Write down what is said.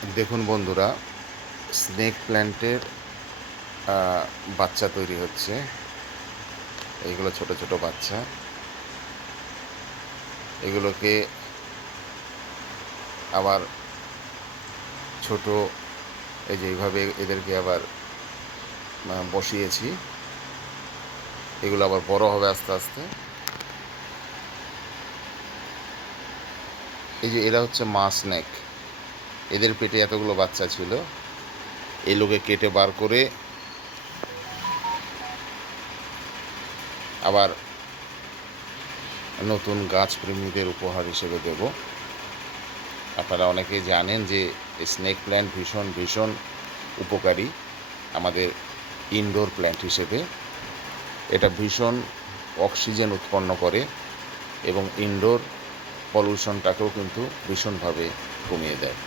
দেখুন বন্ধুরা, স্নেক প্ল্যান্টের বাচ্চা তৈরি হচ্ছে। এইগুলো ছোট ছোট বাচ্চা। এগুলোকে আবার ছোট এই যে এইভাবে এদেরকে আবার বসিয়েছি। এগুলো আবার বড় হবে আস্তে আস্তে। এই যে এরা হচ্ছে মা স্নেক। এদের পেটে এতগুলো বাচ্চা ছিল। এগুলোকে কেটে বার করে আবার নতুন গাছ প্রেমীদের উপহার হিসেবে দেব। আপনারা অনেকেই জানেন যে স্নেক প্ল্যান্ট ভীষণ ভীষণ উপকারী আমাদের ইনডোর প্ল্যান্ট হিসেবে। এটা ভীষণ অক্সিজেন উৎপন্ন করে এবং ইনডোর পলিউশনটাকেও কিন্তু ভীষণভাবে কমিয়ে দেয়।